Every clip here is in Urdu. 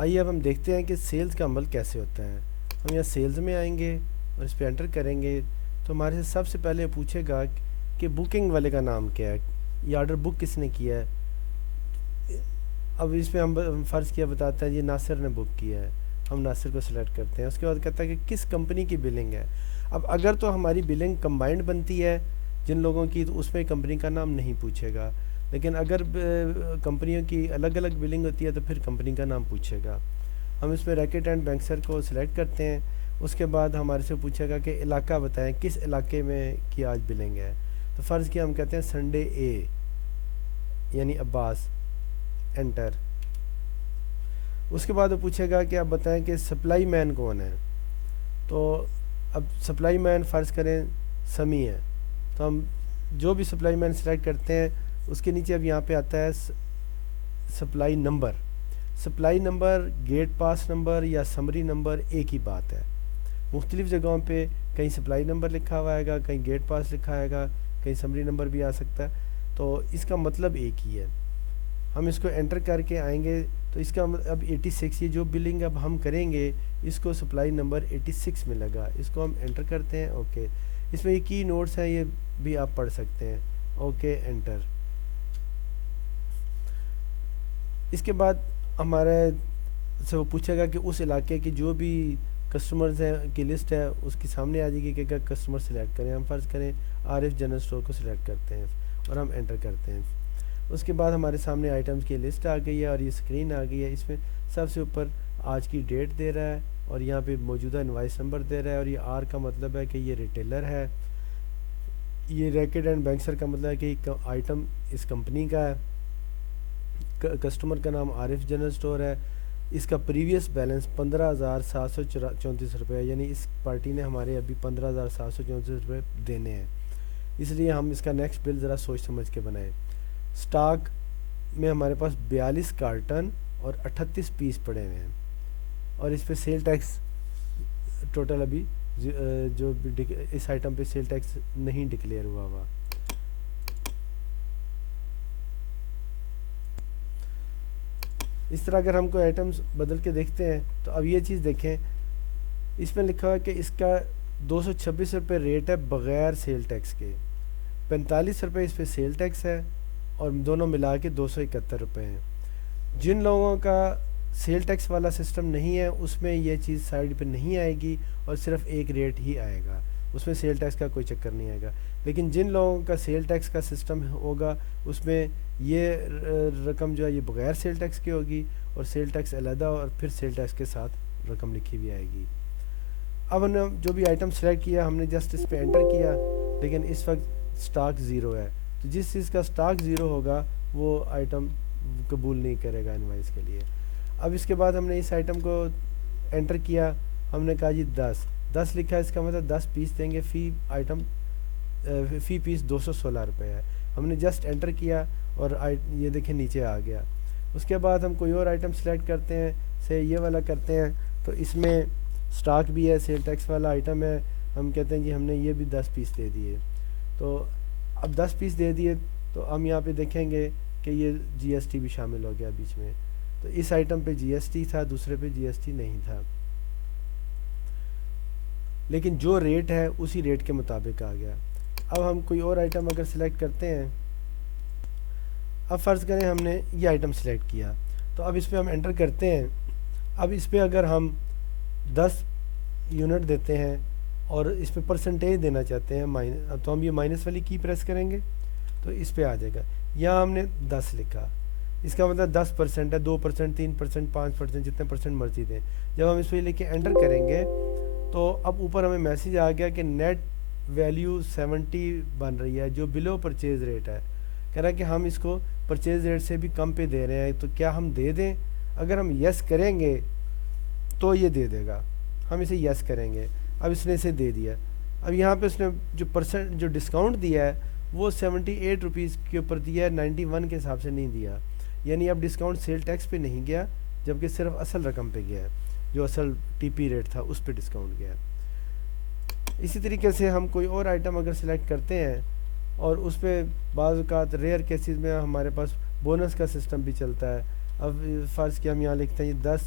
آئیے اب ہم دیکھتے ہیں کہ سیلز کا عمل کیسے ہوتا ہے. ہم یہاں سیلز میں آئیں گے اور اس پہ انٹر کریں گے تو ہمارے سے سب سے پہلے پوچھے گا کہ بکنگ والے کا نام کیا ہے, یہ آرڈر بک کس نے کیا ہے. اب اس پہ ہم فرض کیا بتاتا ہے یہ ناصر نے بک کیا ہے, ہم ناصر کو سلیکٹ کرتے ہیں. اس کے بعد کہتا ہے کہ کس کمپنی کی بلنگ ہے. اب اگر تو ہماری بلنگ کمبائنڈ بنتی ہے جن لوگوں کی, تو اس میں کمپنی کا نام نہیں پوچھے گا, لیکن اگر کمپنیوں کی الگ الگ بلنگ ہوتی ہے تو پھر کمپنی کا نام پوچھے گا. ہم اس میں ریکٹ اینڈ بینکسر کو سلیکٹ کرتے ہیں. اس کے بعد ہمارے سے پوچھے گا کہ علاقہ بتائیں کس علاقے میں کی آج بلنگ ہے. تو فرض کیا ہم کہتے ہیں سنڈے اے یعنی عباس, انٹر. اس کے بعد وہ پوچھے گا کہ آپ بتائیں کہ سپلائی مین کون ہے. تو اب سپلائی مین فرض کریں سمی ہے, تو ہم جو بھی سپلائی مین سلیکٹ کرتے ہیں اس کے نیچے اب یہاں پہ آتا ہے supply number. Supply number, gate pass number یا سمری نمبر ایک ہی بات ہے. مختلف جگہوں پہ کہیں سپلائی نمبر لکھا ہوا آئے گا, کہیں گیٹ پاس لکھا آئے گا, کہیں سمری نمبر بھی آ سکتا ہے, تو اس کا مطلب ایک ہی ہے. ہم اس کو انٹر کر کے آئیں گے تو اس کا اب 86, یہ جو بلنگ اب ہم کریں گے اس کو سپلائی نمبر 86 ملے گا. اس کو ہم انٹر کرتے ہیں, اوکے. اس میں یہ کی نوٹس ہیں, یہ بھی آپ پڑھ سکتے ہیں, اوکے انٹر. اس کے بعد ہمارے سے وہ پوچھے گا کہ اس علاقے کی جو بھی کسٹمرز ہیں کی لسٹ ہے اس کے سامنے آ جائے گی کہ کیا کسٹمر سلیکٹ کریں. ہم فرض کریں عارف جنرل اسٹور کو سلیکٹ کرتے ہیں اور ہم انٹر کرتے ہیں. اس کے بعد ہمارے سامنے آئٹمز کی لسٹ آ گئی ہے اور یہ اسکرین آ گئی ہے. اس میں سب سے اوپر آج کی ڈیٹ دے رہا ہے اور یہاں پہ موجودہ انوائس نمبر دے رہا ہے, اور یہ آر کا مطلب ہے کہ یہ ریٹیلر ہے. یہ ریکٹ اینڈ بینکسر کا مطلب ہے کہ آئٹم اس کمپنی کا ہے. کسٹمر کا نام عارف جنرل اسٹور ہے. اس کا پریویس بیلنس 15,734 روپے, یعنی اس پارٹی نے ہمارے ابھی 15,734 روپے دینے ہیں, اس لیے ہم اس کا نیکسٹ بل ذرا سوچ سمجھ کے بنائیں. سٹاک میں ہمارے پاس 42 کارٹن اور 38 پیس پڑے ہوئے ہیں, اور اس پہ سیل ٹیکس ٹوٹل ابھی جو اس آئٹم پہ سیل ٹیکس نہیں ڈکلیئر ہوا. اس طرح اگر ہم کوئی آئٹمز بدل کے دیکھتے ہیں تو اب یہ چیز دیکھیں, اس میں لکھا ہوا ہے کہ اس کا 226 روپے ریٹ ہے بغیر سیل ٹیکس کے, 45 روپے اس پہ سیل ٹیکس ہے, اور دونوں ملا کے 271 روپے ہیں. جن لوگوں کا سیل ٹیکس والا سسٹم نہیں ہے اس میں یہ چیز سائڈ پہ نہیں آئے گی اور صرف ایک ریٹ ہی آئے گا, اس میں سیل ٹیکس کا کوئی چکر نہیں آئے گا. لیکن جن لوگوں کا سیل ٹیکس کا سسٹم ہوگا اس میں یہ رقم جو ہے یہ بغیر سیل ٹیکس کی ہوگی, اور سیل ٹیکس علیحدہ اور پھر سیل ٹیکس کے ساتھ رقم لکھی ہوئی آئے گی. اب ہم نے جو بھی آئٹم سلیکٹ کیا ہم نے جسٹ اس پہ انٹر کیا, لیکن اس وقت سٹاک زیرو ہے, تو جس چیز کا سٹاک زیرو ہوگا وہ آئٹم قبول نہیں کرے گا انوائس کے لیے. اب اس کے بعد ہم نے اس آئٹم کو انٹر کیا, ہم نے کہا جی 10 لکھا ہے, اس کا مطلب 10 پیس دیں گے, فی آئٹم فی پیس 216 روپے ہے. ہم نے جسٹ انٹر کیا اور یہ دیکھیں نیچے آ گیا. اس کے بعد ہم کوئی اور آئٹم سلیکٹ کرتے ہیں, سے یہ والا کرتے ہیں, تو اس میں سٹاک بھی ہے, سیل ٹیکس والا آئٹم ہے, ہم کہتے ہیں جی ہم نے یہ بھی 10 پیس دے دیے. تو اب 10 پیس دے دیے تو ہم یہاں پہ دیکھیں گے کہ یہ جی ایس ٹی بھی شامل ہو گیا بیچ میں, تو اس آئٹم پہ جی ایس ٹی تھا, دوسرے پہ جی ایس ٹی نہیں تھا, لیکن جو ریٹ ہے اسی ریٹ کے مطابق آ گیا. اب ہم کوئی اور آئٹم اگر سلیکٹ کرتے ہیں, اب فرض کریں ہم نے یہ آئٹم سلیکٹ کیا, تو اب اس پہ ہم انٹر کرتے ہیں. اب اس پہ اگر ہم 10 یونٹ دیتے ہیں اور اس پہ پرسنٹیج دینا چاہتے ہیں, تو ہم یہ مائنس والی کی پریس کریں گے تو اس پہ آ جائے گا. یہاں ہم نے 10 لکھا, اس کا مطلب 10% ہے, 2%, 3%, 5%, جتنے پرسنٹ مرضی دیں. جب ہم اس پہ لکھ کے انٹر کریں گے تو اب اوپر ہمیں میسیج آ گیا کہ نیٹ ویلیو 70 بن رہی ہے, جو بلو پرچیز ریٹ ہے. کہہ رہا ہے کہ ہم اس کو پرچیز ریٹ سے بھی کم پہ دے رہے ہیں, تو کیا ہم دے دیں. اگر ہم یس کریں گے تو یہ دے دے گا, ہم اسے یس کریں گے. اب اس نے اسے دے دیا. اب یہاں پہ اس نے جو ڈسکاؤنٹ دیا ہے وہ 78 روپیز کے اوپر دیا ہے, 91 کے حساب سے نہیں دیا, یعنی اب ڈسکاؤنٹ سیل ٹیکس پہ نہیں گیا جبکہ صرف اصل رقم پہ گیا ہے, جو اصل ٹی پی ریٹ تھا اس پہ ڈسکاؤنٹ گیا. اسی طریقے سے ہم کوئی اور آئٹم اگر سلیکٹ کرتے ہیں اور اس پہ بعض اوقات ریئر کیسز میں ہمارے پاس بونس کا سسٹم بھی چلتا ہے. اب فرض کہ ہم یہاں لکھتے ہیں 10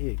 1।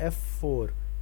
F4